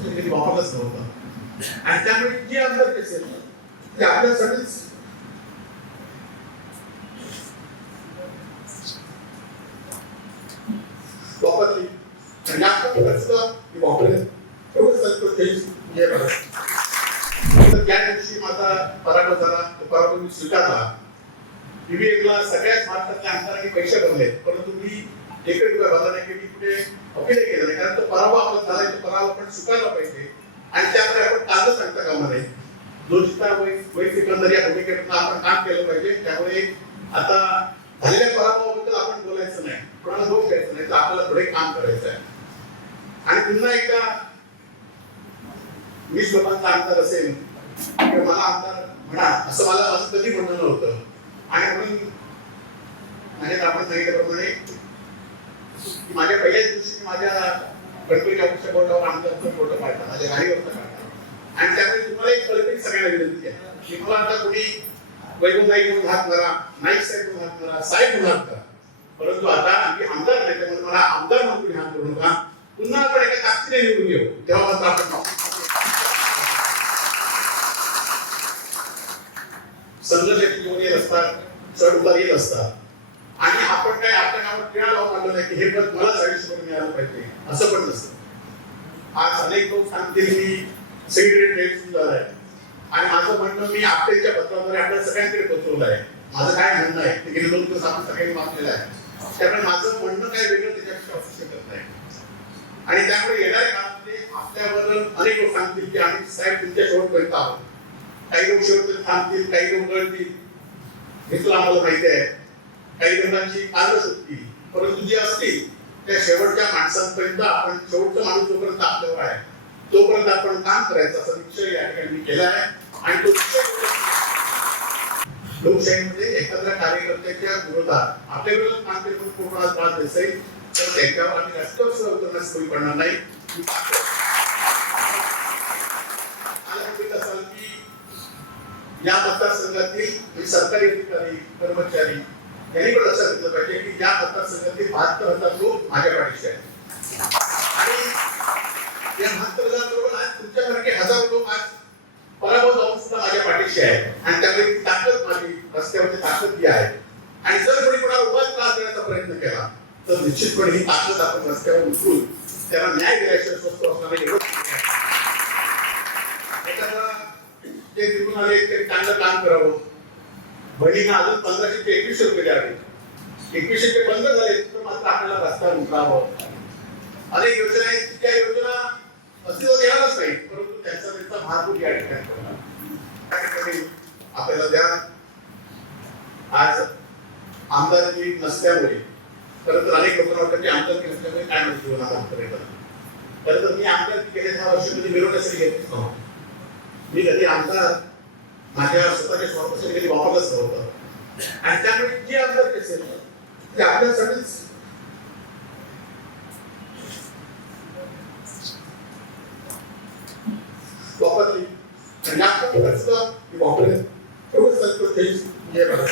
वर्षापासून कधी वापरलंच नव्हतं. आणि त्यामुळे जी आमदार असेल ते आपल्यासाठीच वापरली. आणि आपण सुद्धा ती एवढंच सांगतो हे तर त्या दिवशी माझा पराभव झाला. तो पराभव मी स्वीकारला. विवेकला सगळ्याच भारतातल्या आमदारांनी पैसे भरले. परंतु मी एकच रुपया भरला नाही की मी कुठे अपील केलं नाही. कारण तो पराभव आपला चुकायला पाहिजे. आणि त्यामुळे आपण काल सांगता कामा नये दोषिता वै सिकंदर या भूमिकेतून आपण काम केलं पाहिजे. त्यामुळे आता झालेल्या पराभवाबद्दल आपण बोलायचं नाही. कोणाला दोष द्यायचं नाही तर आपल्याला पुढे काम करायचं आहे. आणि पुन्हा एकदा वीस लोकांचा आमदार असेल किंवा मला आमदार म्हणा असं मला असं कधी म्हणणं नव्हतं. आणि म्हणून म्हणजे आपण सांगितल्याप्रमाणे माझ्या पहिल्याच दिवशी माझ्या गणपतीच्या मुख्य बोर्डावर आमदारचं फोटो काढला माझ्या गाडीवरचा काढला आणि त्यामुळे तुम्हाला एक कल्पनिक सगळ्यांना विनंती आहे की मला आता कुणी वैभवभाई म्हणून हात करा नाईक साहेब म्हणून हात करा साहेब म्हणून हात करा परंतु आता आम्ही आमदार नाही त्यामुळे मला आमदार म्हणून तुम्ही हात करू नका. पुन्हा आपण एका ताकदीने निवडून येऊ. तेव्हा मात्र आपण संघर्ष येत असतात चढ उतार येत असतात. आणि आपण काय आपल्या नावावर टिळा लावून आलो नाही की हे पद मलाच आयुष्यभर मिळालं पाहिजे. असं पण नसतं. आज अनेक लोक सांगतील मी सिगरेट ट्रेड सुद्धा आहे आणि माझं म्हणणं मी आपल्याच्या पत्राद्वारे आपल्या सगळ्यांकडे पोहोचवलं आहे. माझं काय म्हणणं आहे? ते गेले दोन दिवस आपण सगळ्यांनी मागलेलं आहे. त्यामुळे माझं म्हणणं काय वेगळं त्याच्यापेक्षा असू शकत नाही आणि त्यामुळे येणारे काळामध्ये आपल्याबद्दल अनेक लोक सांगतील की आम्ही साहेब तुमच्या शेवटपर्यंत आहोत. काही लोक शेवटपर्यंत थांबतील काही लोक गळतील. हे तुला आम्हाला माहिती आहे. काही लोकांची काल सुटतील परंतु जी असतील त्या शेवटच्या माणसांपर्यंत आपण शेवटचा माणूस जोपर्यंत आपल्यावर आहे तोपर्यंत आपण काम करायचं असा निश्चय या ठिकाणी केला आहे. आणि तो निश्चय लोकशाहीमध्ये एखाद्या कार्यकर्त्याच्या विरोधात आपल्या विरोधात काम केलं पण कोणाला त्रास दिसेल तर त्यांच्यावर आम्ही रस्त्यावर सुद्धा उतरण्यास कमी पडणार नाही. या मतदारसंघातील सरकारी अधिकारी कर्मचारी यांनी पण लक्षात घेतलं पाहिजे की या मतदारसंघातील बहात्तर हजार लोक माझ्या पाठीशी आहेत. आणि या बहात्तर हजार बरोबर आज तुमच्यासारखे हजार लोक आज पराभव जाऊन सुद्धा माझ्या पाठीशी आहे आणि त्यामुळे ती ताकद माझी रस्त्यावरची ताकद जी आहे. आणि जर कोणी कोणाला उगाच त्रास देण्याचा प्रयत्न केला तर निश्चितपणे ही ताकद आपण रस्त्यावर उचलून त्याला न्याय दिल्याशिवाय स्वस्त असणार नाही. ते निघून आले तरी चांगलं काम करावं. बहिणीनं अजून पंधराशे ते एकवीसशे रुपये द्यावे एकवीसशे ते बंद झाले तर मात्र आपल्याला रस्ता उतरावं. अनेक योजना आहेत. की त्या योजना अस्तित्वात येणारच नाही परंतु त्यांचा त्यांचा महापूर या ठिकाणी आपल्याला द्या. आज आमदारकी नसल्यामुळे खरं तर अनेक लोकांना वाटतं की आमदारकी नसल्यामुळे काय म्हणजे जीवनात आमदार खरं तर मी आमदारकी गेले दहा वर्ष कधी मिरवण्यासाठी घेतच नव्हतं मी कधी आमदार माझ्या स्वतःच्या कधी वापरलंच नव्हतं. आणि त्यामुळे जे अंतर असेल ते आपल्यासाठीच वापरली. आणि नागपूर सुद्धा वापरले. एवढंच बघा